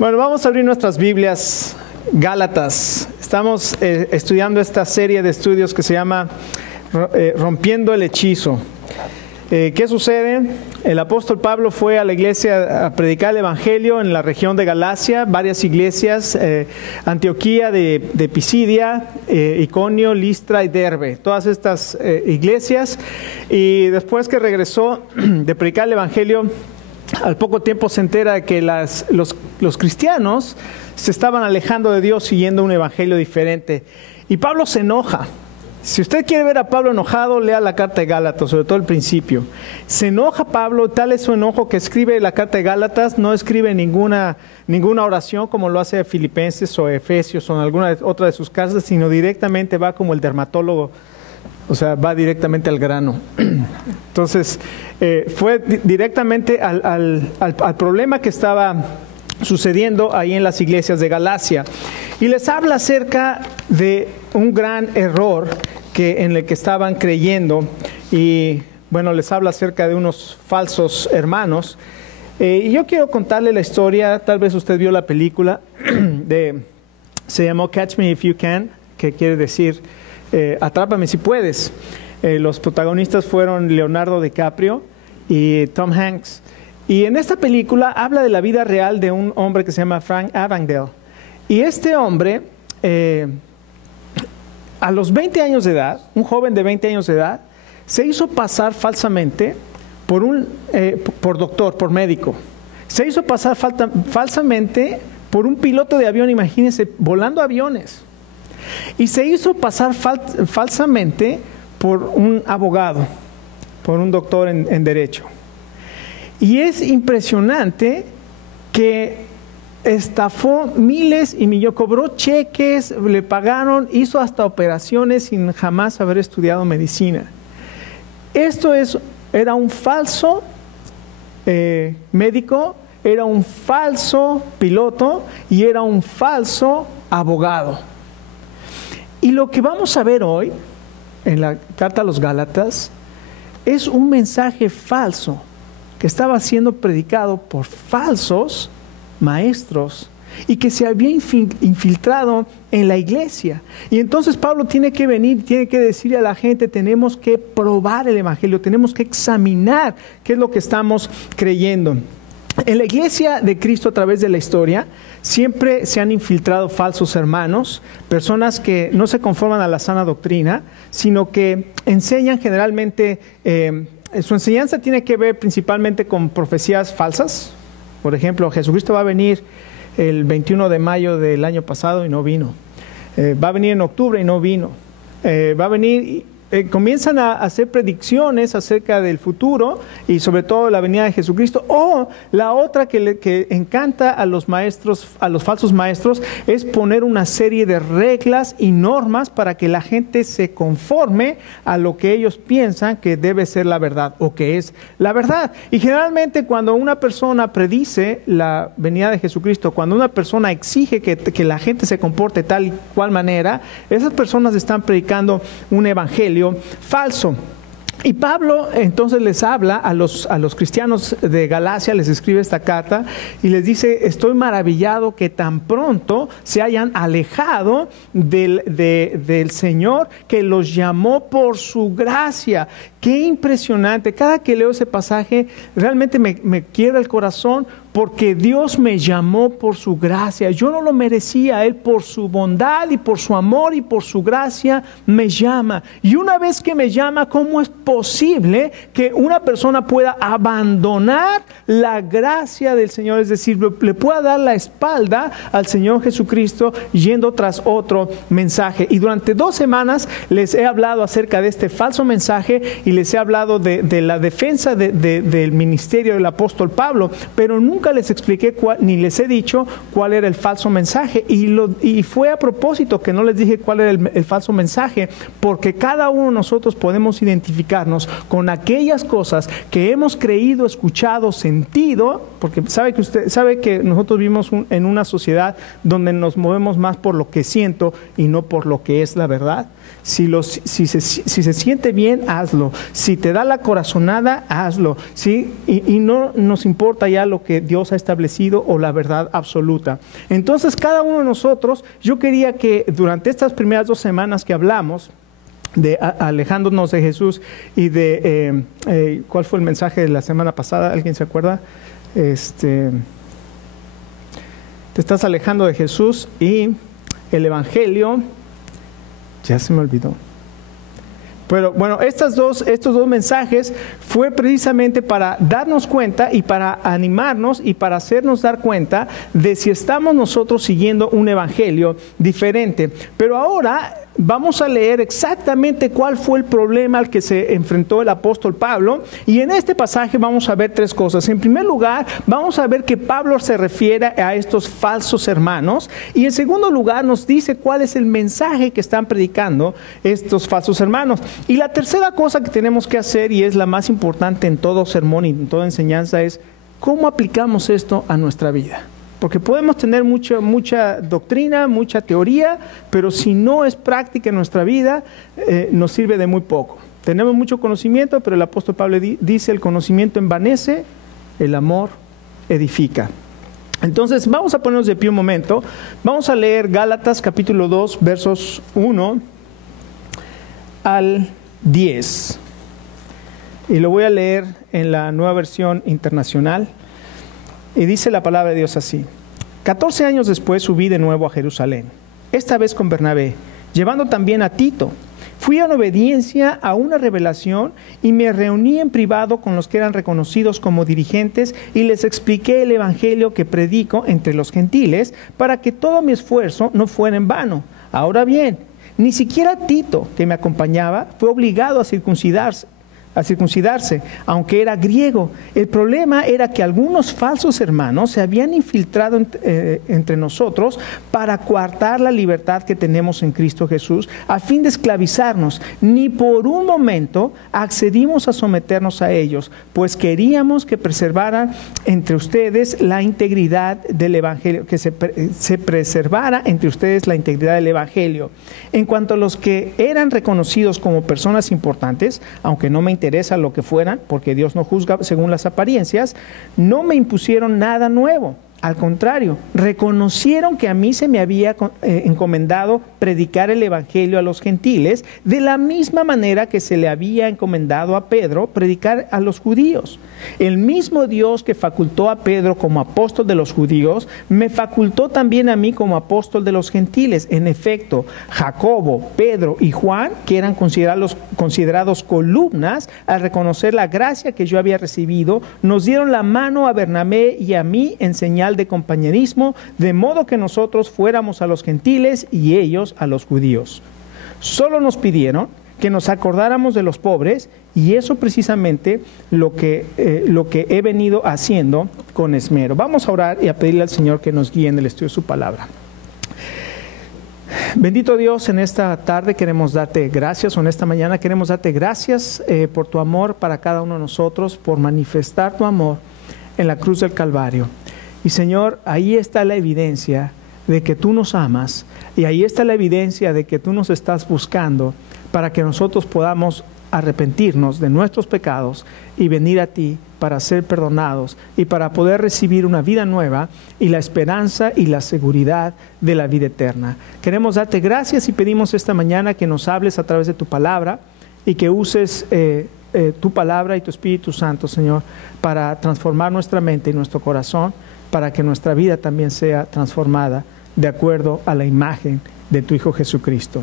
Bueno, vamos a abrir nuestras Biblias, Gálatas. Estamos estudiando esta serie de estudios que se llama Rompiendo el Hechizo. ¿Qué sucede? El apóstol Pablo fue a la iglesia a predicar el evangelio en la región de Galacia, varias iglesias, Antioquía de Pisidia, Iconio, Listra y Derbe, todas estas iglesias. Y después que regresó de predicar el evangelio, al poco tiempo se entera de que los cristianos se estaban alejando de Dios siguiendo un evangelio diferente. Y Pablo se enoja. Si usted quiere ver a Pablo enojado, lea la carta de Gálatas, sobre todo el principio. Se enoja Pablo, tal es su enojo que escribe la carta de Gálatas, no escribe ninguna oración como lo hace Filipenses o Efesios o en alguna otra de sus cartas, sino directamente va como el dermatólogo, o sea, va directamente al grano. Entonces, fue directamente al problema que estaba sucediendo ahí en las iglesias de Galacia. Y les habla acerca de un gran error en el que estaban creyendo. Y bueno, les habla acerca de unos falsos hermanos. Y yo quiero contarle la historia, tal vez usted vio la película, se llamó Catch Me If You Can, que quiere decir Atrápame si puedes. Los protagonistas fueron Leonardo DiCaprio y Tom Hanks. Y en esta película habla de la vida real de un hombre que se llama Frank Abagnale. Y este hombre, a los 20 años de edad, un joven de 20 años de edad, se hizo pasar falsamente por doctor, por médico. Se hizo pasar falsamente por un piloto de avión, imagínense, volando aviones. Y se hizo pasar falsamente por un abogado, por un doctor en derecho. Y es impresionante que estafó miles y millones, cobró cheques, le pagaron, hizo hasta operaciones sin jamás haber estudiado medicina. Esto era un falso médico, era un falso piloto y era un falso abogado. Y lo que vamos a ver hoy en la carta a los Gálatas es un mensaje falso que estaba siendo predicado por falsos maestros y que se había infiltrado en la iglesia. Y entonces Pablo tiene que venir, tiene que decirle a la gente, tenemos que probar el evangelio, tenemos que examinar qué es lo que estamos creyendo. En la iglesia de Cristo a través de la historia siempre se han infiltrado falsos hermanos, personas que no se conforman a la sana doctrina, sino que enseñan generalmente, su enseñanza tiene que ver principalmente con profecías falsas. Por ejemplo, Jesucristo va a venir el 21 de mayo del año pasado y no vino. Va a venir en octubre y no vino. Va a venir... comienzan a hacer predicciones acerca del futuro y sobre todo la venida de Jesucristo. O la otra que encanta a los maestros, a los falsos maestros, es poner una serie de reglas y normas para que la gente se conforme a lo que ellos piensan que debe ser la verdad o que es la verdad. Y generalmente cuando una persona predice la venida de Jesucristo, cuando una persona exige que la gente se comporte tal y cual manera, esas personas están predicando un evangelio falso. Y Pablo entonces les habla a los cristianos de Galacia, les escribe esta carta y les dice: estoy maravillado que tan pronto se hayan alejado del Señor que los llamó por su gracia. Qué impresionante. Cada que leo ese pasaje realmente me quiebra el corazón, porque Dios me llamó por su gracia. Yo no lo merecía. Él, por su bondad y por su amor y por su gracia, me llama. Y una vez que me llama, ¿cómo es posible que una persona pueda abandonar la gracia del Señor? Es decir, le pueda dar la espalda al Señor Jesucristo yendo tras otro mensaje. Y durante 2 semanas les he hablado acerca de este falso mensaje y les he hablado de la defensa del ministerio del apóstol Pablo, pero nunca les expliqué ni les he dicho cuál era el falso mensaje. Y fue a propósito que no les dije cuál era el falso mensaje, porque cada uno de nosotros podemos identificarnos con aquellas cosas que hemos creído, escuchado, sentido, porque sabe que nosotros vivimos en una sociedad donde nos movemos más por lo que siento y no por lo que es la verdad. Si se siente bien, hazlo. Si te da la corazonada, hazlo. ¿Sí? Y no nos importa ya lo que Dios ha establecido o la verdad absoluta. Entonces, cada uno de nosotros, yo quería que durante estas primeras 2 semanas que hablamos, de alejándonos de Jesús y de ¿cuál fue el mensaje de la semana pasada? ¿Alguien se acuerda? Te estás alejando de Jesús y el Evangelio, ya se me olvidó. Pero bueno, estos dos mensajes fue precisamente para darnos cuenta y para animarnos y para hacernos dar cuenta de si estamos nosotros siguiendo un evangelio diferente. Pero ahora vamos a leer exactamente cuál fue el problema al que se enfrentó el apóstol Pablo. Y en este pasaje vamos a ver 3 cosas. En primer lugar, vamos a ver que Pablo se refiere a estos falsos hermanos. Y en segundo lugar, nos dice cuál es el mensaje que están predicando estos falsos hermanos. Y la tercera cosa que tenemos que hacer, y es la más importante en todo sermón y en toda enseñanza, es cómo aplicamos esto a nuestra vida. Porque podemos tener mucha doctrina, mucha teoría, pero si no es práctica en nuestra vida, nos sirve de muy poco. Tenemos mucho conocimiento, pero el apóstol Pablo dice, el conocimiento envanece, el amor edifica. Entonces, vamos a ponernos de pie un momento. Vamos a leer Gálatas capítulo 2, versos 1 al 10. Y lo voy a leer en la Nueva Versión Internacional. Y dice la palabra de Dios así: 14 años después subí de nuevo a Jerusalén, esta vez con Bernabé, llevando también a Tito. Fui en obediencia a una revelación y me reuní en privado con los que eran reconocidos como dirigentes y les expliqué el evangelio que predico entre los gentiles para que todo mi esfuerzo no fuera en vano. Ahora bien, ni siquiera Tito, que me acompañaba, fue obligado a circuncidarse, aunque era griego. El problema era que algunos falsos hermanos se habían infiltrado entre nosotros para coartar la libertad que tenemos en Cristo Jesús, a fin de esclavizarnos. Ni por un momento accedimos a someternos a ellos, pues queríamos que preservaran entre ustedes la integridad del Evangelio, que se preservara entre ustedes la integridad del Evangelio. En cuanto a los que eran reconocidos como personas importantes, aunque no me interesa lo que fueran, porque Dios no juzga según las apariencias, no me impusieron nada nuevo. Al contrario, reconocieron que a mí se me había encomendado predicar el evangelio a los gentiles, de la misma manera que se le había encomendado a Pedro predicar a los judíos. El mismo Dios que facultó a Pedro como apóstol de los judíos, me facultó también a mí como apóstol de los gentiles. En efecto, Jacobo, Pedro y Juan, que eran considerados columnas, al reconocer la gracia que yo había recibido, nos dieron la mano a Bernabé y a mí en señal de compañerismo, de modo que nosotros fuéramos a los gentiles y ellos a los judíos. Solo nos pidieron que nos acordáramos de los pobres, y eso precisamente lo que he venido haciendo con esmero. Vamos a orar y a pedirle al Señor que nos guíe en el estudio de su palabra. Bendito Dios, en esta tarde queremos darte gracias, o en esta mañana queremos darte gracias por tu amor para cada uno de nosotros, por manifestar tu amor en la cruz del Calvario. Y Señor, ahí está la evidencia de que tú nos amas, y ahí está la evidencia de que tú nos estás buscando para que nosotros podamos arrepentirnos de nuestros pecados y venir a ti para ser perdonados y para poder recibir una vida nueva y la esperanza y la seguridad de la vida eterna. Queremos darte gracias y pedimos esta mañana que nos hables a través de tu palabra y que uses tu palabra y tu Espíritu Santo, Señor, para transformar nuestra mente y nuestro corazón, para que nuestra vida también sea transformada de acuerdo a la imagen de tu Hijo Jesucristo.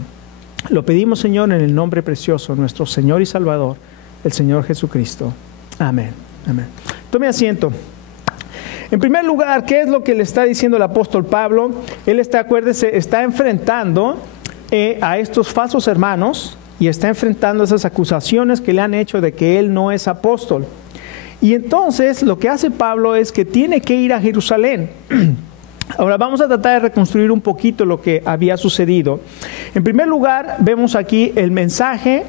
Lo pedimos, Señor, en el nombre precioso de nuestro Señor y Salvador, el Señor Jesucristo. Amén. Amén. Tome asiento. En primer lugar, ¿qué es lo que le está diciendo el apóstol Pablo? Él está enfrentando a estos falsos hermanos y está enfrentando esas acusaciones que le han hecho de que él no es apóstol. Y entonces lo que hace Pablo es que tiene que ir a Jerusalén. Ahora vamos a tratar de reconstruir un poquito lo que había sucedido. En primer lugar, vemos aquí el mensaje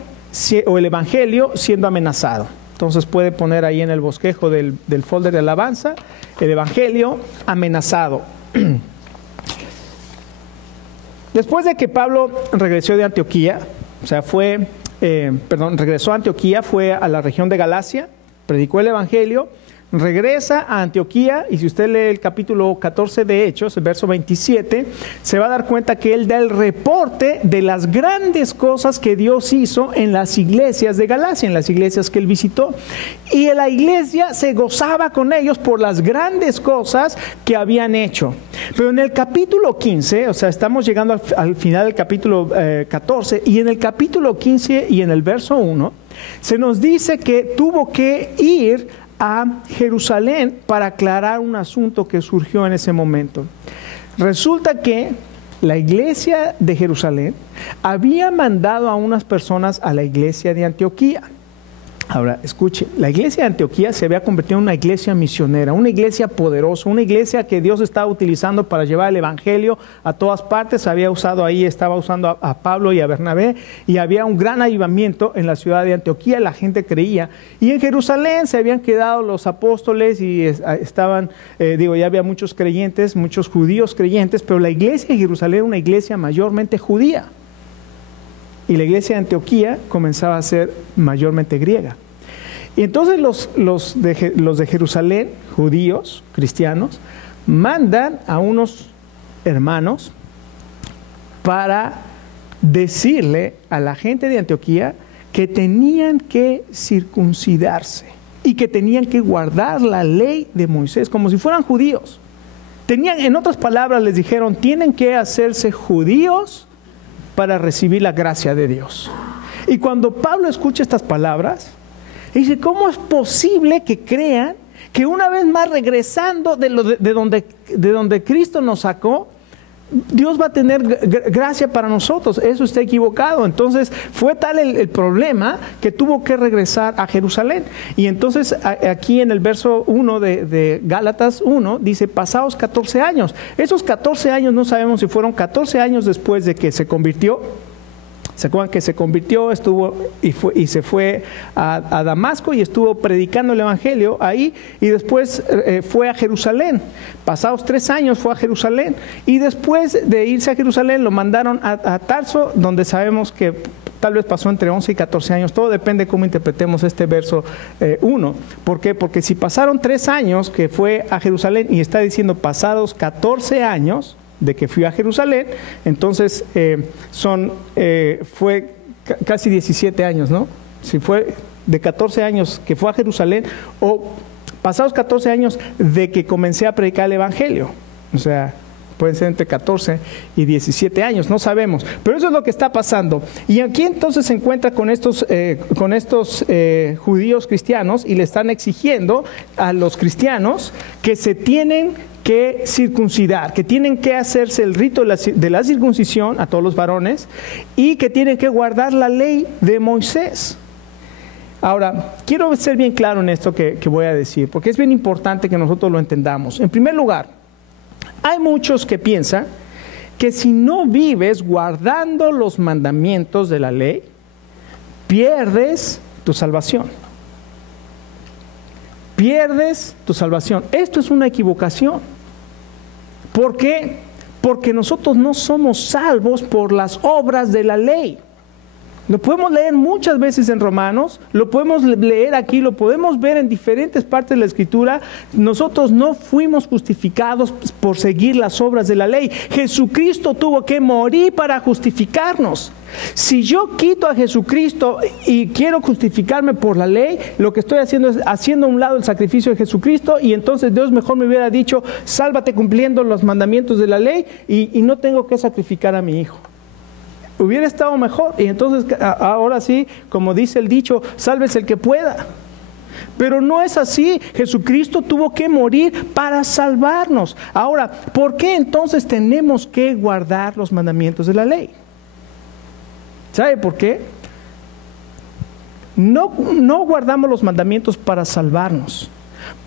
o el evangelio siendo amenazado. Entonces puede poner ahí en el bosquejo del folder de alabanza, el evangelio amenazado. Después de que Pablo regresó de Antioquía, O sea, regresó a Antioquía, fue a la región de Galacia, predicó el evangelio, regresa a Antioquía, y si usted lee el capítulo 14 de Hechos, el verso 27, se va a dar cuenta que él da el reporte de las grandes cosas que Dios hizo en las iglesias de Galacia, en las iglesias que él visitó. Y la iglesia se gozaba con ellos por las grandes cosas que habían hecho. Pero en el capítulo 15, o sea, estamos llegando al final del capítulo 14, y en el capítulo 15 y en el verso 1, se nos dice que tuvo que ir a Jerusalén para aclarar un asunto que surgió en ese momento. Resulta que la iglesia de Jerusalén había mandado a unas personas a la iglesia de Antioquía. Ahora, escuche, la iglesia de Antioquía se había convertido en una iglesia misionera, una iglesia poderosa, una iglesia que Dios estaba utilizando para llevar el evangelio a todas partes. Estaba usando a Pablo y a Bernabé, y había un gran avivamiento en la ciudad de Antioquía, la gente creía. Y en Jerusalén se habían quedado los apóstoles y ya había muchos creyentes, muchos judíos creyentes, pero la iglesia de Jerusalén era una iglesia mayormente judía. Y la iglesia de Antioquía comenzaba a ser mayormente griega. Y entonces los de Jerusalén, judíos, cristianos, mandan a unos hermanos para decirle a la gente de Antioquía que tenían que circuncidarse y que tenían que guardar la ley de Moisés como si fueran judíos. En otras palabras, les dijeron, tienen que hacerse judíos para recibir la gracia de Dios. Y cuando Pablo escucha estas palabras, dice, ¿cómo es posible que crean que una vez más regresando de donde Cristo nos sacó, Dios va a tener gracia para nosotros? Eso está equivocado. Entonces fue tal el problema que tuvo que regresar a Jerusalén. Y entonces aquí en el verso 1 de Gálatas 1 dice, pasados 14 años. Esos 14 años no sabemos si fueron 14 años después de que se convirtió. ¿Se acuerdan que se convirtió, y se fue a Damasco y estuvo predicando el evangelio ahí, y después fue a Jerusalén? Pasados 3 años fue a Jerusalén, y después de irse a Jerusalén lo mandaron a Tarso, donde sabemos que tal vez pasó entre 11 y 14 años. Todo depende de cómo interpretemos este verso 1. ¿Por qué? Porque si pasaron 3 años que fue a Jerusalén y está diciendo pasados 14 años de que fui a Jerusalén, entonces fue casi 17 años, ¿no? Si fue de 14 años que fue a Jerusalén, o pasados 14 años de que comencé a predicar el evangelio. O sea, pueden ser entre 14 y 17 años, no sabemos. Pero eso es lo que está pasando. Y aquí entonces se encuentra con estos judíos cristianos, y le están exigiendo a los cristianos que se tienen que circuncidar, que tienen que hacerse el rito de la circuncisión a todos los varones, y que tienen que guardar la ley de Moisés. Ahora, quiero ser bien claro en esto que voy a decir, porque es bien importante que nosotros lo entendamos. En primer lugar, hay muchos que piensan que si no vives guardando los mandamientos de la ley, pierdes tu salvación. Pierdes tu salvación. Esto es una equivocación. ¿Por qué? Porque nosotros no somos salvos por las obras de la ley. Lo podemos leer muchas veces en Romanos, lo podemos leer aquí, lo podemos ver en diferentes partes de la Escritura. Nosotros no fuimos justificados por seguir las obras de la ley. Jesucristo tuvo que morir para justificarnos. Si yo quito a Jesucristo y quiero justificarme por la ley, lo que estoy haciendo es haciendo a un lado el sacrificio de Jesucristo, y entonces Dios mejor me hubiera dicho, sálvate cumpliendo los mandamientos de la ley y no tengo que sacrificar a mi hijo. Hubiera estado mejor. Y entonces ahora sí, como dice el dicho, sálvese el que pueda. Pero no es así. Jesucristo tuvo que morir para salvarnos. Ahora, ¿por qué entonces tenemos que guardar los mandamientos de la ley? ¿Sabe por qué? No guardamos los mandamientos para salvarnos.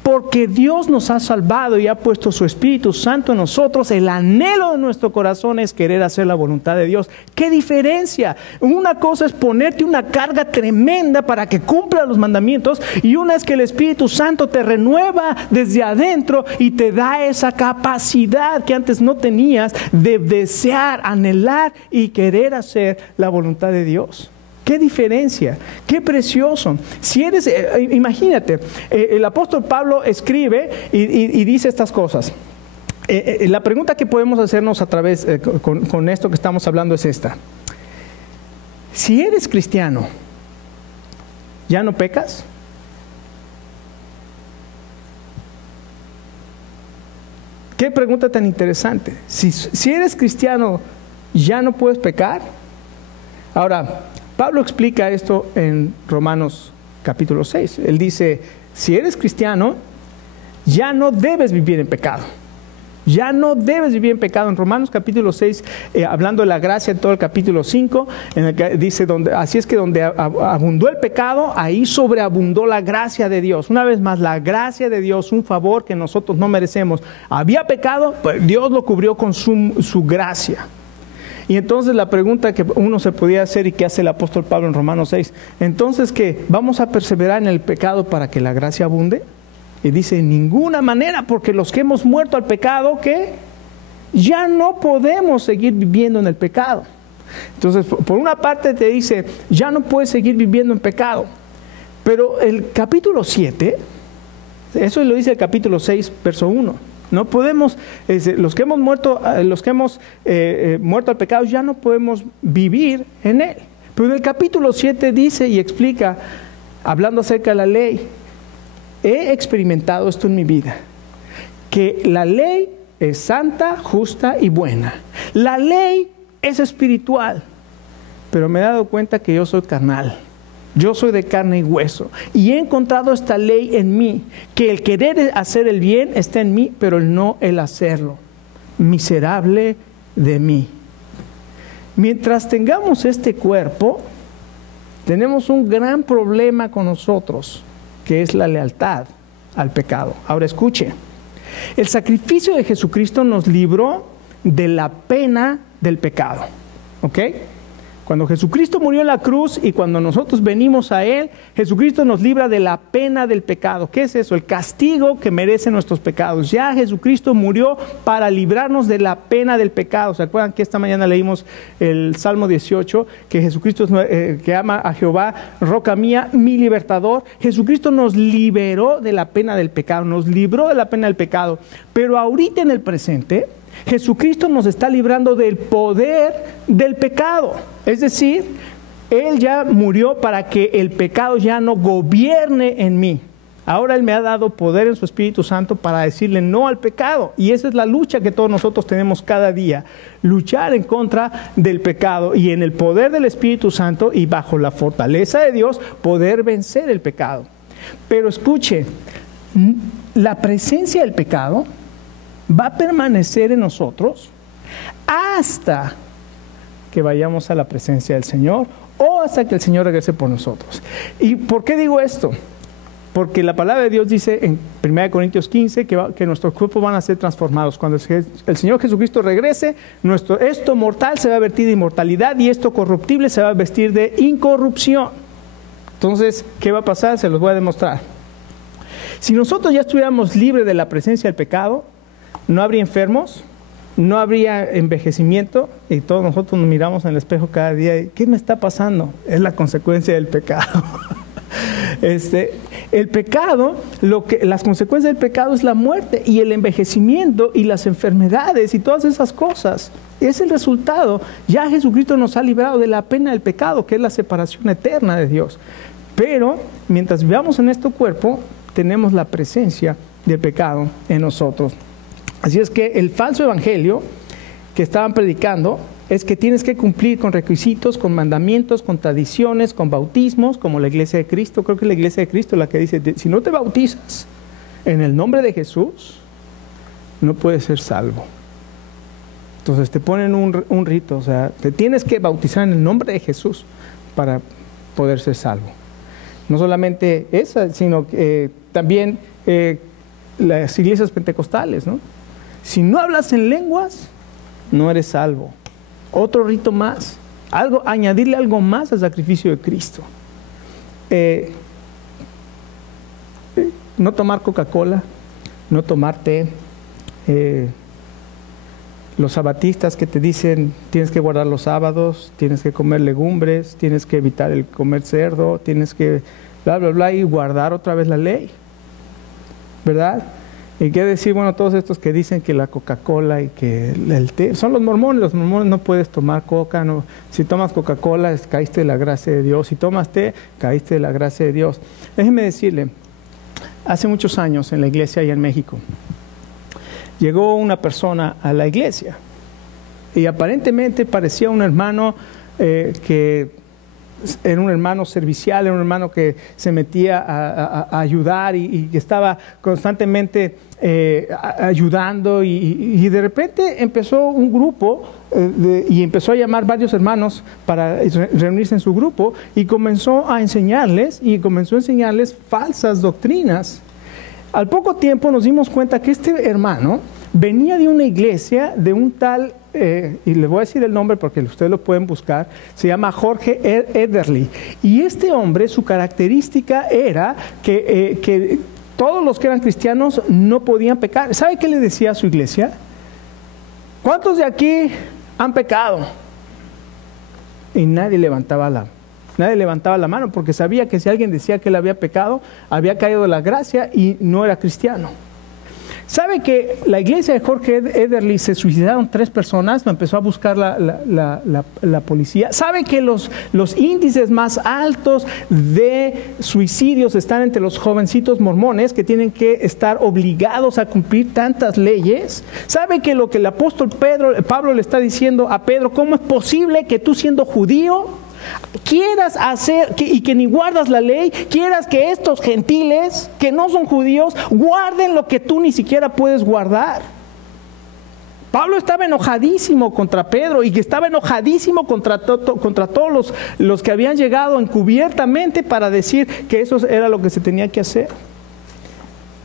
Porque Dios nos ha salvado y ha puesto su Espíritu Santo en nosotros, el anhelo de nuestro corazón es querer hacer la voluntad de Dios. ¿Qué diferencia? Una cosa es ponerte una carga tremenda para que cumpla los mandamientos, y una es que el Espíritu Santo te renueva desde adentro y te da esa capacidad que antes no tenías de desear, anhelar y querer hacer la voluntad de Dios. ¡Qué diferencia! ¡Qué precioso! Si eres, imagínate, el apóstol Pablo escribe y dice estas cosas. La pregunta que podemos hacernos a través, con esto que estamos hablando es esta. Si eres cristiano, ¿ya no pecas? ¡Qué pregunta tan interesante! Si eres cristiano, ¿ya no puedes pecar? Ahora, Pablo explica esto en Romanos capítulo 6. Él dice, si eres cristiano, ya no debes vivir en pecado. Ya no debes vivir en pecado. En Romanos capítulo 6, hablando de la gracia en todo el capítulo 5, en el que dice, así es que donde abundó el pecado, ahí sobreabundó la gracia de Dios. Una vez más, la gracia de Dios, un favor que nosotros no merecemos. Había pecado, pues Dios lo cubrió con su gracia. Y entonces la pregunta que uno se podía hacer y que hace el apóstol Pablo en Romanos 6, entonces ¿qué? ¿Vamos a perseverar en el pecado para que la gracia abunde? Y dice, en ninguna manera, porque los que hemos muerto al pecado, ¿qué? Ya no podemos seguir viviendo en el pecado. Entonces, por una parte te dice, ya no puedes seguir viviendo en pecado. Pero el capítulo 7, eso lo dice el capítulo 6, verso 1. No podemos, los que hemos muerto al pecado, ya no podemos vivir en él. Pero en el capítulo 7 dice y explica, hablando acerca de la ley, he experimentado esto en mi vida, que la ley es santa, justa y buena. La ley es espiritual, pero me he dado cuenta que yo soy carnal. Yo soy de carne y hueso, y he encontrado esta ley en mí, que el querer hacer el bien está en mí, pero el hacerlo. Miserable de mí. Mientras tengamos este cuerpo, tenemos un gran problema con nosotros, que es la lealtad al pecado. Ahora escuche, el sacrificio de Jesucristo nos libró de la pena del pecado, ¿ok? Cuando Jesucristo murió en la cruz y cuando nosotros venimos a Él, Jesucristo nos libra de la pena del pecado. ¿Qué es eso? El castigo que merecen nuestros pecados. Ya Jesucristo murió para librarnos de la pena del pecado. ¿Se acuerdan que esta mañana leímos el Salmo 18? Que Jesucristo que ama a Jehová, roca mía, mi libertador. Jesucristo nos liberó de la pena del pecado, nos libró de la pena del pecado. Pero ahorita en el presente, Jesucristo nos está librando del poder del pecado. Es decir, Él ya murió para que el pecado ya no gobierne en mí. Ahora Él me ha dado poder en su Espíritu Santo para decirle no al pecado. Y esa es la lucha que todos nosotros tenemos cada día. Luchar en contra del pecado y en el poder del Espíritu Santo y bajo la fortaleza de Dios poder vencer el pecado. Pero escuche, la presencia del pecado va a permanecer en nosotros hasta que vayamos a la presencia del Señor o hasta que el Señor regrese por nosotros. ¿Y por qué digo esto? Porque la palabra de Dios dice en 1 Corintios 15 que nuestros cuerpos van a ser transformados. Cuando el Señor Jesucristo regrese, esto mortal se va a vestir de inmortalidad y esto corruptible se va a vestir de incorrupción. Entonces, ¿qué va a pasar? Se los voy a demostrar. Si nosotros ya estuviéramos libres de la presencia del pecado, no habría enfermos, no habría envejecimiento y todos nosotros nos miramos en el espejo cada día y ¿qué me está pasando? Es la consecuencia del pecado. El pecado, las consecuencias del pecado es la muerte y el envejecimiento y las enfermedades y todas esas cosas. Es el resultado. Ya Jesucristo nos ha librado de la pena del pecado, que es la separación eterna de Dios. Pero mientras vivamos en este cuerpo, tenemos la presencia del pecado en nosotros. Así es que el falso evangelio que estaban predicando es que tienes que cumplir con requisitos, con mandamientos, con tradiciones, con bautismos, como la Iglesia de Cristo. Creo que la Iglesia de Cristo es la que dice, si no te bautizas en el nombre de Jesús, no puedes ser salvo. Entonces te ponen un rito, o sea, te tienes que bautizar en el nombre de Jesús para poder ser salvo. No solamente esa, sino que también las iglesias pentecostales, ¿no? Si no hablas en lenguas, no eres salvo. Otro rito más, añadirle algo más al sacrificio de Cristo. No tomar Coca-Cola, no tomar té. Los sabatistas que te dicen tienes que guardar los sábados, tienes que comer legumbres, tienes que evitar el comer cerdo, tienes que bla, bla, bla, y guardar otra vez la ley, ¿verdad? Y qué decir, bueno, todos estos que dicen que la Coca-Cola y que el té, son los mormones no puedes tomar coca, no. Si tomas Coca-Cola caíste de la gracia de Dios, si tomas té caíste de la gracia de Dios. Déjeme decirle, hace muchos años en la iglesia allá en México, llegó una persona a la iglesia y aparentemente parecía un hermano que era un hermano servicial, era un hermano que se metía a ayudar y que estaba constantemente ayudando y de repente empezó un grupo y empezó a llamar varios hermanos para reunirse en su grupo y comenzó a enseñarles falsas doctrinas. Al poco tiempo nos dimos cuenta que este hermano venía de una iglesia de un tal, y le voy a decir el nombre porque ustedes lo pueden buscar, se llama Jorge Ederly. Y este hombre, su característica era que todos los que eran cristianos no podían pecar. ¿Sabe qué le decía a su iglesia? ¿Cuántos de aquí han pecado? Y nadie levantaba la mano porque sabía que si alguien decía que él había pecado, había caído de la gracia y no era cristiano. ¿Sabe que la iglesia de Jorge Ederly se suicidaron 3 personas? Me empezó a buscar la policía. ¿Sabe que los índices más altos de suicidios están entre los jovencitos mormones que tienen que estar obligados a cumplir tantas leyes? ¿Sabe que lo que el apóstol Pablo le está diciendo a Pedro, cómo es posible que tú siendo judío quieras hacer y que ni guardas la ley, quieras que estos gentiles que no son judíos guarden lo que tú ni siquiera puedes guardar? Pablo estaba enojadísimo contra Pedro y que estaba enojadísimo contra todos los que habían llegado encubiertamente para decir que eso era lo que se tenía que hacer.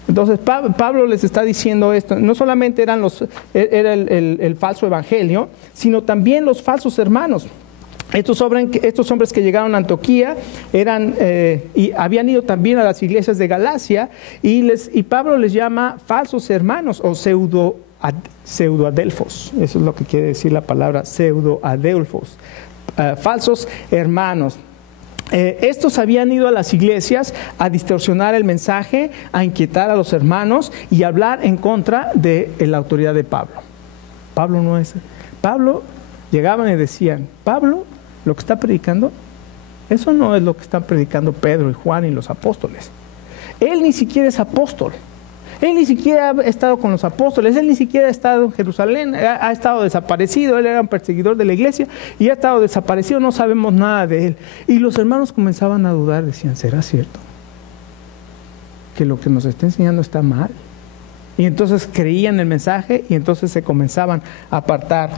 Entonces Pablo les está diciendo esto, no solamente era el falso evangelio, sino también los falsos hermanos. Estos hombres que llegaron a Antioquía y habían ido también a las iglesias de Galacia y Pablo les llama falsos hermanos o pseudoadelfos. Eso es lo que quiere decir la palabra pseudoadelfos, falsos hermanos. Estos habían ido a las iglesias a distorsionar el mensaje, a inquietar a los hermanos y a hablar en contra de la autoridad de Pablo. Pablo llegaban y decían, Pablo, lo que está predicando, eso no es lo que están predicando Pedro y Juan y los apóstoles. Él ni siquiera es apóstol. Él ni siquiera ha estado con los apóstoles. Él ni siquiera ha estado en Jerusalén. Ha estado desaparecido. Él era un perseguidor de la iglesia y ha estado desaparecido. No sabemos nada de él. Y los hermanos comenzaban a dudar. Decían, ¿será cierto que lo que nos está enseñando está mal? Y entonces creían el mensaje y entonces se comenzaban a apartar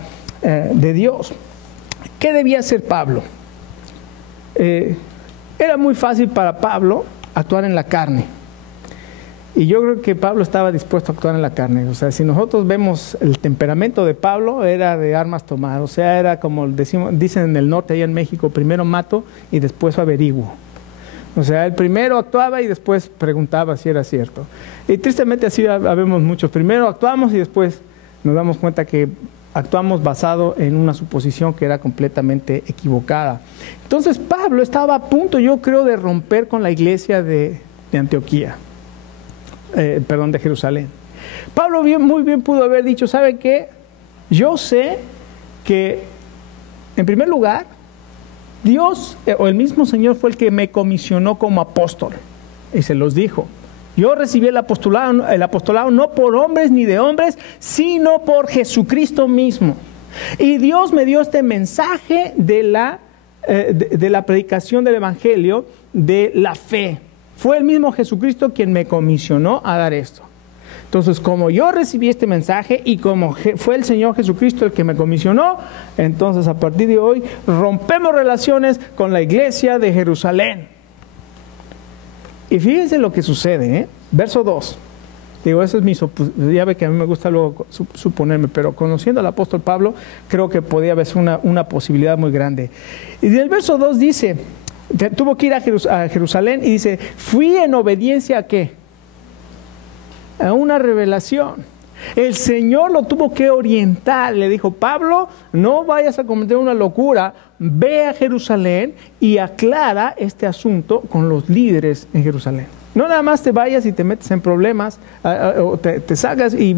de Dios. ¿Qué debía hacer Pablo? Era muy fácil para Pablo actuar en la carne. Y yo creo que Pablo estaba dispuesto a actuar en la carne. O sea, si nosotros vemos el temperamento de Pablo, era de armas tomar. O sea, era como dicen en el norte, allá en México, primero mato y después averiguo. O sea, él primero actuaba y después preguntaba si era cierto. Y tristemente así habemos muchos. Primero actuamos y después nos damos cuenta que actuamos basado en una suposición que era completamente equivocada. Entonces Pablo estaba a punto, yo creo, de romper con la iglesia de Antioquía. De Jerusalén. Pablo muy bien pudo haber dicho, ¿sabe qué? Yo sé que, en primer lugar, Dios o el mismo Señor fue el que me comisionó como apóstol. Y se los dijo. Yo recibí el apostolado no por hombres ni de hombres, sino por Jesucristo mismo. Y Dios me dio este mensaje de la predicación del Evangelio, de la fe. Fue el mismo Jesucristo quien me comisionó a dar esto. Entonces, como yo recibí este mensaje y como fue el Señor Jesucristo el que me comisionó, entonces a partir de hoy rompemos relaciones con la iglesia de Jerusalén. Y fíjense lo que sucede, verso 2. Digo, eso es ya ve que a mí me gusta luego suponerme, pero conociendo al apóstol Pablo, creo que podía haber una posibilidad muy grande. Y del verso 2 dice, tuvo que ir a Jerusalén y dice, fui en obediencia a ¿qué? A una revelación. El Señor lo tuvo que orientar, le dijo, Pablo, no vayas a cometer una locura, ve a Jerusalén y aclara este asunto con los líderes en Jerusalén. No nada más te vayas y te metes en problemas, o te salgas y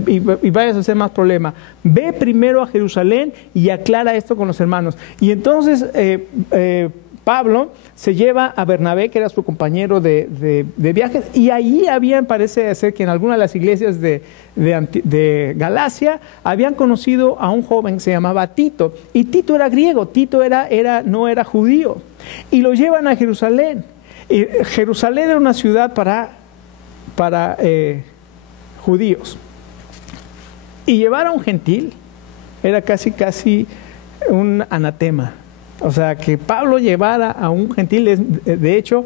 vayas a hacer más problemas. Ve primero a Jerusalén y aclara esto con los hermanos. Y entonces Pablo se lleva a Bernabé, que era su compañero de viajes, y allí parece ser que en alguna de las iglesias de Galacia habían conocido a un joven que se llamaba Tito, y Tito era griego, Tito no era judío, y lo llevan a Jerusalén. Y Jerusalén era una ciudad para judíos, y llevar a un gentil era casi un anatema. O sea, que Pablo llevara a un gentil, de hecho,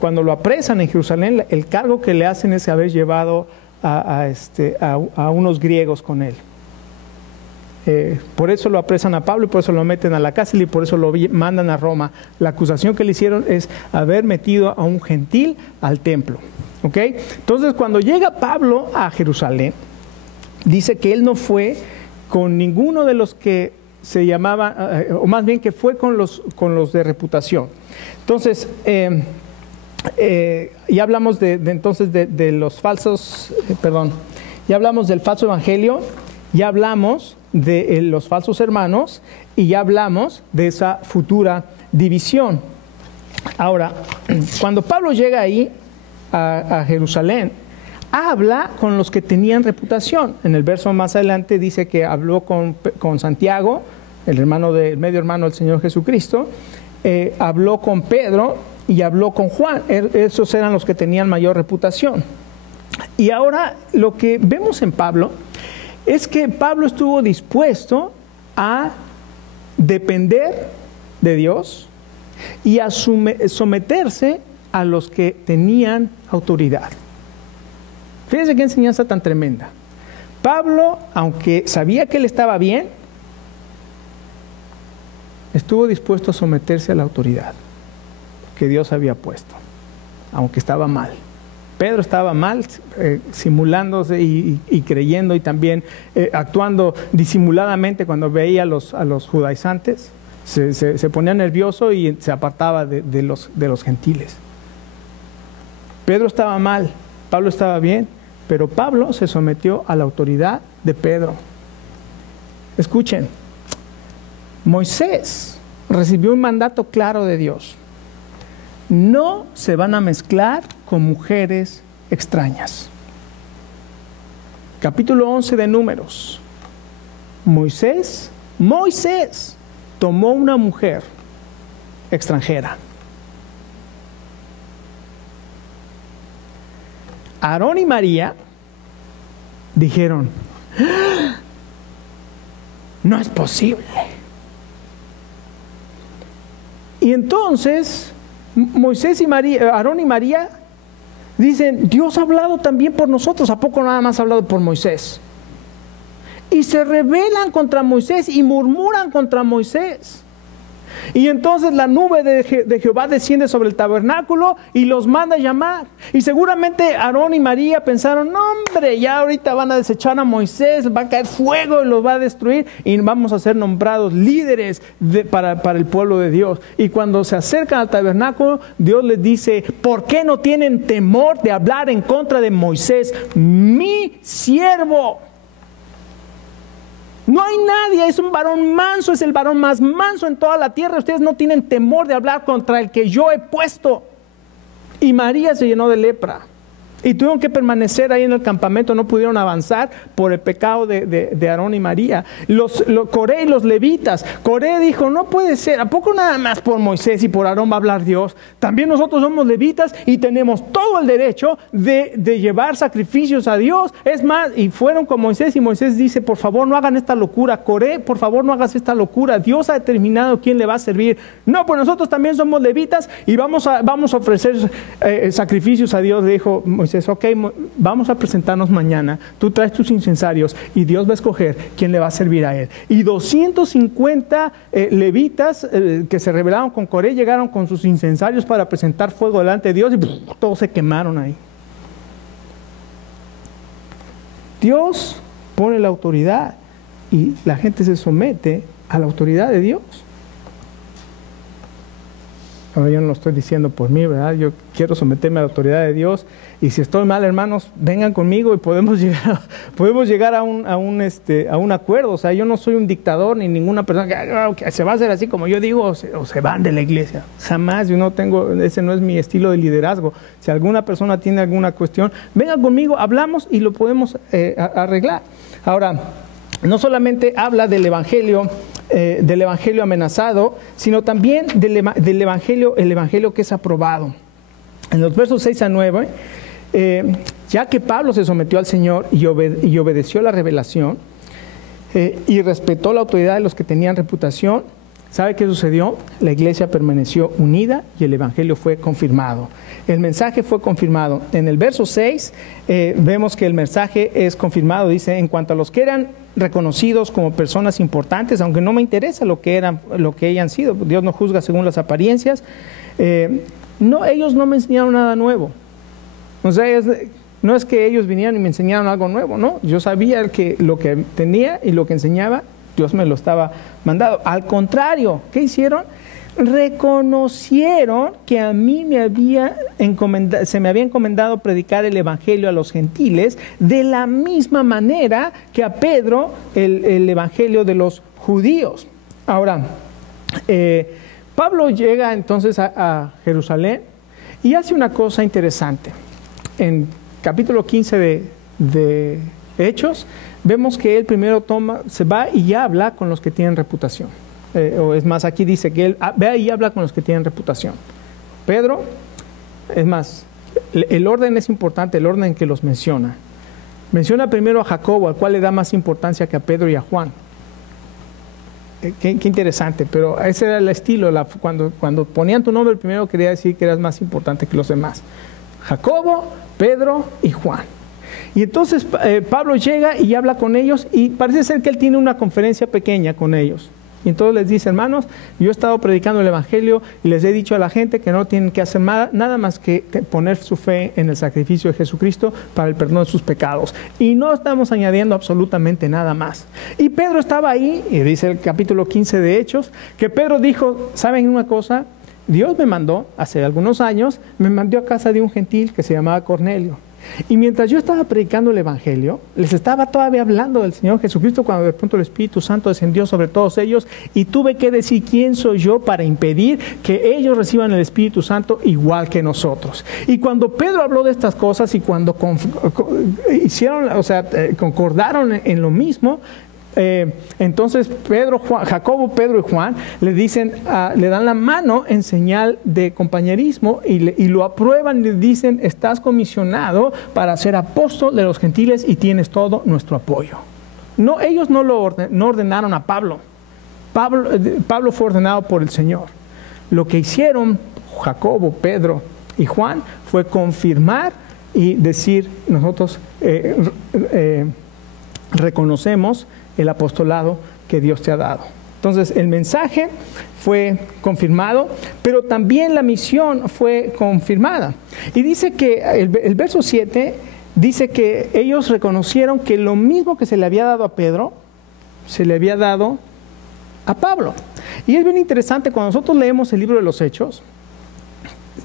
cuando lo apresan en Jerusalén, el cargo que le hacen es haber llevado a unos griegos con él. Por eso lo apresan a Pablo y por eso lo meten a la cárcel y por eso lo mandan a Roma. La acusación que le hicieron es haber metido a un gentil al templo. ¿Ok? Entonces, cuando llega Pablo a Jerusalén, dice que él no fue con ninguno de los que se llamaba, o más bien que fue con los de reputación. Entonces, ya hablamos entonces de los falsos, ya hablamos del falso evangelio, ya hablamos de los falsos hermanos y ya hablamos de esa futura división. Ahora, cuando Pablo llega ahí a Jerusalén, habla con los que tenían reputación. En el verso más adelante dice que habló con Santiago, el medio hermano del Señor Jesucristo, habló con Pedro y habló con Juan. Esos eran los que tenían mayor reputación. Y ahora lo que vemos en Pablo es que Pablo estuvo dispuesto a depender de Dios y a someterse a los que tenían autoridad. Fíjense qué enseñanza tan tremenda. Pablo, aunque sabía que él estaba bien, estuvo dispuesto a someterse a la autoridad que Dios había puesto, aunque estaba mal. Pedro estaba mal, simulándose y creyendo y también actuando disimuladamente cuando veía a los judaizantes. Se ponía nervioso y se apartaba de los gentiles. Pedro estaba mal, Pablo estaba bien, pero Pablo se sometió a la autoridad de Pedro. Escuchen, Moisés recibió un mandato claro de Dios. No se van a mezclar con mujeres extrañas. Capítulo 11 de Números. Moisés tomó una mujer extranjera. Aarón y María dijeron, ¡ah! No es posible. Y entonces Aarón y María dicen, Dios ha hablado también por nosotros, ¿a poco nada más ha hablado por Moisés? Y se rebelan contra Moisés y murmuran contra Moisés. Y entonces la nube de Jehová desciende sobre el tabernáculo y los manda a llamar. Y seguramente Aarón y María pensaron, no hombre, ya ahorita van a desechar a Moisés, va a caer fuego y los va a destruir y vamos a ser nombrados líderes para el pueblo de Dios. Y cuando se acercan al tabernáculo, Dios les dice, ¿por qué no tienen temor de hablar en contra de Moisés, mi siervo? No hay nadie, es un varón manso, es el varón más manso en toda la tierra. Ustedes no tienen temor de hablar contra el que yo he puesto. Y María se llenó de lepra. Y tuvieron que permanecer ahí en el campamento, no pudieron avanzar por el pecado de Aarón y María. Coré y los levitas. Coré dijo, no puede ser, ¿a poco nada más por Moisés y por Aarón va a hablar Dios? También nosotros somos levitas y tenemos todo el derecho de llevar sacrificios a Dios. Es más, y fueron con Moisés y Moisés dice, por favor no hagan esta locura. Coré, por favor no hagas esta locura. Dios ha determinado quién le va a servir. No, pues nosotros también somos levitas y vamos a ofrecer sacrificios a Dios. Le dijo Moisés, ok, vamos a presentarnos mañana, tú traes tus incensarios y Dios va a escoger quién le va a servir a él. Y 250 levitas que se rebelaron con Coré llegaron con sus incensarios para presentar fuego delante de Dios y todos se quemaron ahí. Dios pone la autoridad y la gente se somete a la autoridad de Dios. Ahora yo no lo estoy diciendo por mí, ¿verdad? Yo quiero someterme a la autoridad de Dios y si estoy mal, hermanos, vengan conmigo y podemos llegar a un acuerdo. O sea, yo no soy un dictador ni ninguna persona que se va a hacer así como yo digo o se van de la iglesia. Jamás, ese no es mi estilo de liderazgo. Si alguna persona tiene alguna cuestión, vengan conmigo, hablamos y lo podemos arreglar. Ahora, no solamente habla del evangelio amenazado, sino también del evangelio, el evangelio que es aprobado. En los versos 6 a 9, ya que Pablo se sometió al Señor y obedeció la revelación y respetó la autoridad de los que tenían reputación, ¿sabe qué sucedió? La iglesia permaneció unida y el evangelio fue confirmado. El mensaje fue confirmado. En el verso 6 vemos que el mensaje es confirmado. Dice, en cuanto a los que eran reconocidos como personas importantes, aunque no me interesa lo que hayan sido, Dios no juzga según las apariencias, ellos no me enseñaron nada nuevo. O sea, no es que ellos vinieron y me enseñaron algo nuevo, no. Yo sabía lo que tenía y lo que enseñaba, Dios me lo estaba mandando. Al contrario, ¿qué hicieron? Reconocieron que a mí se me había encomendado predicar el evangelio a los gentiles de la misma manera que a Pedro el evangelio de los judíos. Ahora, Pablo llega entonces a Jerusalén y hace una cosa interesante. En capítulo 15 de Hechos, vemos que él primero se va y habla con los que tienen reputación. O es más, aquí dice que él ve y habla con los que tienen reputación. Pedro, es más, el orden es importante, el orden en que los menciona. Menciona primero a Jacobo, al cual le da más importancia que a Pedro y a Juan. Qué interesante, pero ese era el estilo. Cuando ponían tu nombre, el primero quería decir que eras más importante que los demás. Jacobo, Pedro y Juan. Y entonces Pablo llega y habla con ellos y parece ser que él tiene una conferencia pequeña con ellos. Y entonces les dice, hermanos, yo he estado predicando el evangelio y les he dicho a la gente que no tienen que hacer nada más que poner su fe en el sacrificio de Jesucristo para el perdón de sus pecados. Y no estamos añadiendo absolutamente nada más. Y Pedro estaba ahí, y dice el capítulo 15 de Hechos, que Pedro dijo, ¿saben una cosa? Dios me mandó, hace algunos años, me mandó a casa de un gentil que se llamaba Cornelio. Y mientras yo estaba predicando el evangelio, les estaba todavía hablando del Señor Jesucristo cuando de pronto el Espíritu Santo descendió sobre todos ellos y tuve que decir quién soy yo para impedir que ellos reciban el Espíritu Santo igual que nosotros. Y cuando Pedro habló de estas cosas y cuando concordaron en lo mismo, entonces Jacobo, Pedro y Juan le dan la mano en señal de compañerismo y lo aprueban y le dicen, estás comisionado para ser apóstol de los gentiles y tienes todo nuestro apoyo. No, ellos no ordenaron a Pablo. Pablo fue ordenado por el Señor. Lo que hicieron Jacobo, Pedro y Juan fue confirmar y decir, nosotros reconocemos el apostolado que Dios te ha dado. Entonces el mensaje fue confirmado, pero también la misión fue confirmada. Y dice que el verso 7 dice que ellos reconocieron que lo mismo que se le había dado a Pedro, se le había dado a Pablo. Y es bien interesante, cuando nosotros leemos el libro de los Hechos,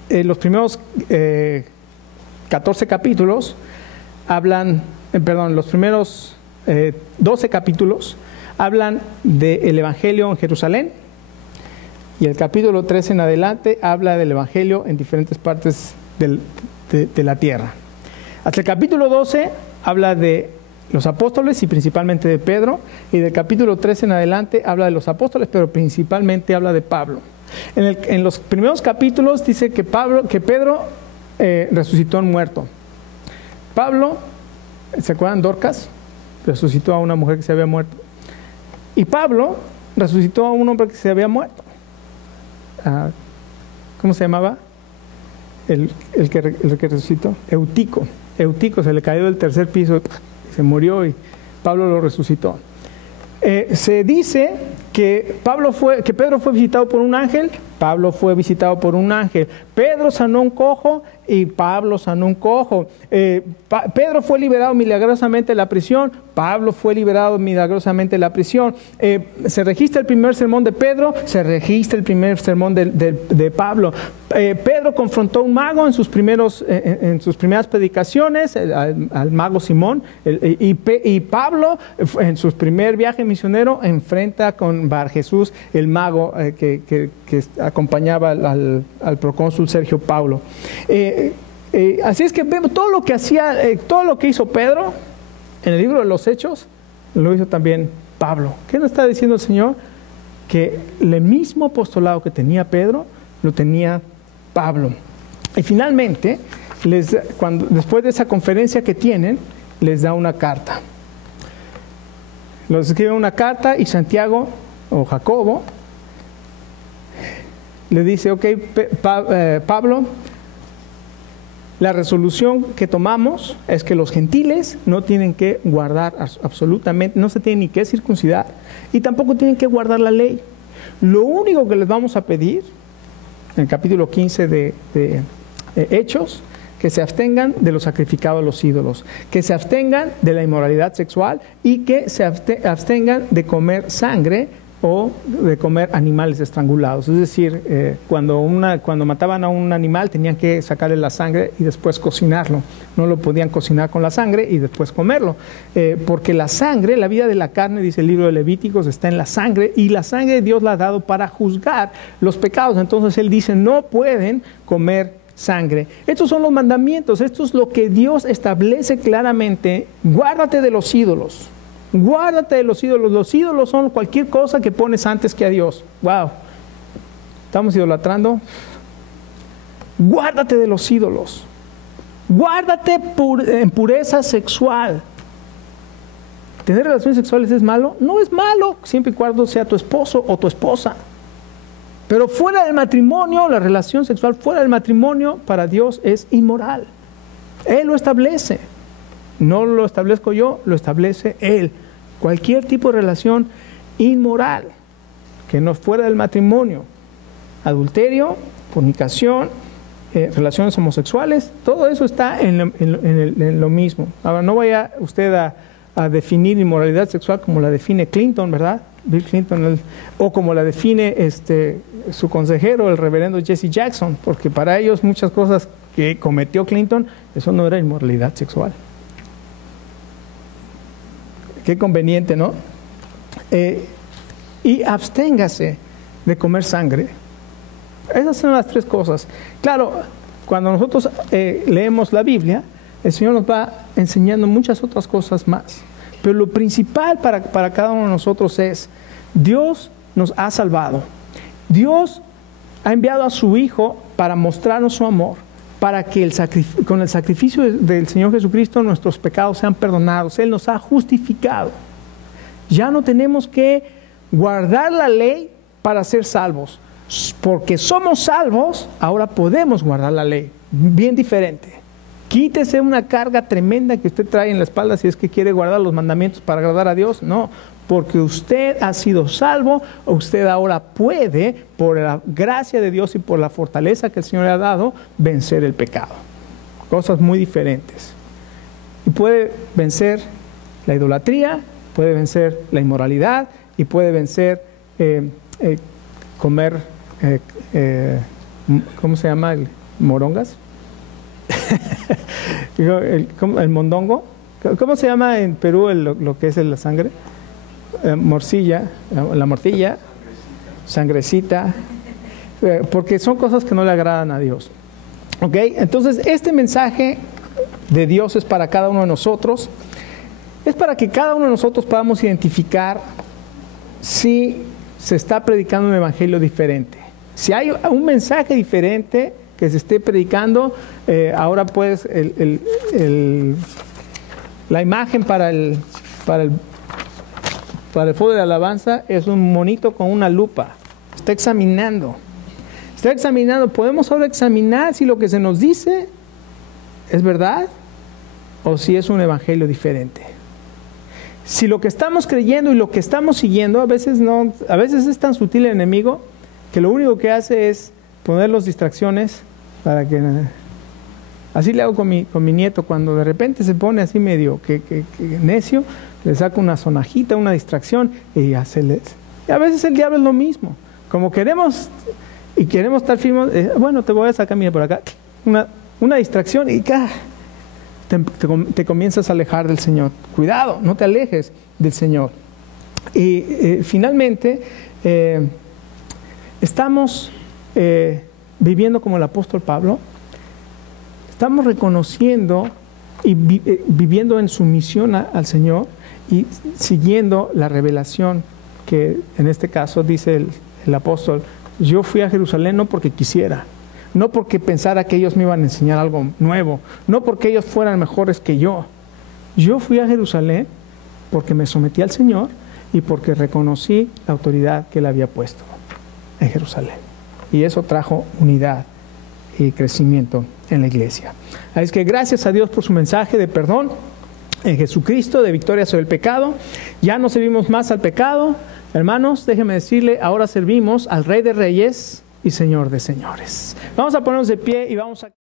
los primeros 14 capítulos los primeros 12 capítulos hablan del evangelio en Jerusalén y el capítulo 13 en adelante habla del evangelio en diferentes partes de la tierra. Hasta el capítulo 12 habla de los apóstoles y principalmente de Pedro, y del capítulo 13 en adelante habla de los apóstoles, pero principalmente habla de Pablo. En los primeros capítulos dice que Pedro resucitó a un muerto. Pablo, ¿se acuerdan? Dorcas resucitó a una mujer que se había muerto. Y Pablo resucitó a un hombre que se había muerto. ¿Cómo se llamaba? El que resucitó. Eutico se le cayó del tercer piso y se murió, y Pablo lo resucitó. Se dice que Pedro fue visitado por un ángel. Pablo fue visitado por un ángel. Pedro sanó un cojo y Pablo sanó un cojo. Pedro fue liberado milagrosamente de la prisión. Pablo fue liberado milagrosamente de la prisión. Se registra el primer sermón de Pedro, se registra el primer sermón de Pablo. Pedro confrontó a un mago en sus primeras predicaciones, al mago Simón, y Pablo en su primer viaje misionero enfrenta con Bar Jesús, el mago que acompañaba al procónsul Sergio Paulo. Así es que vemos todo lo que hizo Pedro en el libro de los Hechos, lo hizo también Pablo. ¿Qué nos está diciendo el Señor? Que el mismo apostolado que tenía Pedro, lo tenía Pablo. Y finalmente, después de esa conferencia que tienen, les da una carta. Les escribe una carta y Santiago o Jacobo le dice: ok, Pablo, la resolución que tomamos es que los gentiles no tienen que guardar absolutamente, no se tienen ni que circuncidar y tampoco tienen que guardar la ley. Lo único que les vamos a pedir, en el capítulo 15 de Hechos, que se abstengan de lo sacrificado a los ídolos, que se abstengan de la inmoralidad sexual y que se abstengan de comer sangre o de comer animales estrangulados. Es decir, cuando mataban a un animal tenían que sacarle la sangre y después cocinarlo. No lo podían cocinar con la sangre y después comerlo, porque la sangre, la vida de la carne, dice el libro de Levíticos, está en la sangre, y la sangre Dios la ha dado para juzgar los pecados. Entonces él dice: no pueden comer sangre. Estos son los mandamientos, esto es lo que Dios establece claramente. Guárdate de los ídolos. Guárdate de los ídolos. Los ídolos son cualquier cosa que pones antes que a Dios. Wow. ¿Estamos idolatrando? Guárdate de los ídolos. Guárdate en pureza sexual. ¿Tener relaciones sexuales es malo? No es malo, siempre y cuando sea tu esposo o tu esposa. Pero fuera del matrimonio, la relación sexual fuera del matrimonio para Dios es inmoral. Él lo establece. No lo establezco yo, lo establece Él. Cualquier tipo de relación inmoral que no fuera del matrimonio, adulterio, fornicación, relaciones homosexuales, todo eso está en lo mismo. Ahora, no vaya usted a definir inmoralidad sexual como la define Clinton, ¿verdad? Bill Clinton, o como la define su consejero, el reverendo Jesse Jackson, porque para ellos muchas cosas que cometió Clinton, eso no era inmoralidad sexual. Qué conveniente, ¿no? Y absténgase de comer sangre. Esas son las tres cosas. Claro, cuando nosotros leemos la Biblia, el Señor nos va enseñando muchas otras cosas más. Pero lo principal para cada uno de nosotros es: Dios nos ha salvado. Dios ha enviado a su Hijo para mostrarnos su amor, para que con el sacrificio del Señor Jesucristo nuestros pecados sean perdonados. Él nos ha justificado. Ya no tenemos que guardar la ley para ser salvos. Porque somos salvos, ahora podemos guardar la ley. Bien diferente. Quítese una carga tremenda que usted trae en la espalda si es que quiere guardar los mandamientos para agradar a Dios. No, porque usted ha sido salvo, usted ahora puede, por la gracia de Dios y por la fortaleza que el Señor le ha dado, vencer el pecado. Cosas muy diferentes. Y puede vencer la idolatría, puede vencer la inmoralidad y puede vencer comer, ¿cómo se llama? ¿Morongas? el mondongo. ¿Cómo se llama en Perú lo que es la sangre? Morcilla, la morcilla, sangrecita, porque son cosas que no le agradan a Dios. ¿Ok? Entonces este mensaje de Dios es para cada uno de nosotros, es para que cada uno de nosotros podamos identificar si se está predicando un evangelio diferente. Si hay un mensaje diferente que se esté predicando, ahora pues la imagen para el foro de alabanza es un monito con una lupa. Está examinando. Podemos ahora examinar si lo que se nos dice es verdad o si es un evangelio diferente. Si lo que estamos creyendo y lo que estamos siguiendo, a veces es tan sutil el enemigo que lo único que hace es poner las distracciones para que... Así le hago con mi nieto, cuando de repente se pone así medio que necio, le saco una sonajita, una distracción, y ya y a veces el diablo es lo mismo. Como queremos estar firmes, bueno, te voy a sacar, mira por acá, una distracción y te comienzas a alejar del Señor. Cuidado, no te alejes del Señor. Y finalmente, estamos viviendo como el apóstol Pablo. Estamos reconociendo y viviendo en sumisión al Señor y siguiendo la revelación que en este caso dice el apóstol: yo fui a Jerusalén no porque quisiera, no porque pensara que ellos me iban a enseñar algo nuevo, no porque ellos fueran mejores que yo. Yo fui a Jerusalén porque me sometí al Señor y porque reconocí la autoridad que Él había puesto en Jerusalén. Y eso trajo unidad y crecimiento en la iglesia. Así es que gracias a Dios por su mensaje de perdón en Jesucristo, de victoria sobre el pecado. Ya no servimos más al pecado. Hermanos, déjenme decirle, ahora servimos al Rey de Reyes y Señor de Señores. Vamos a ponernos de pie y vamos a...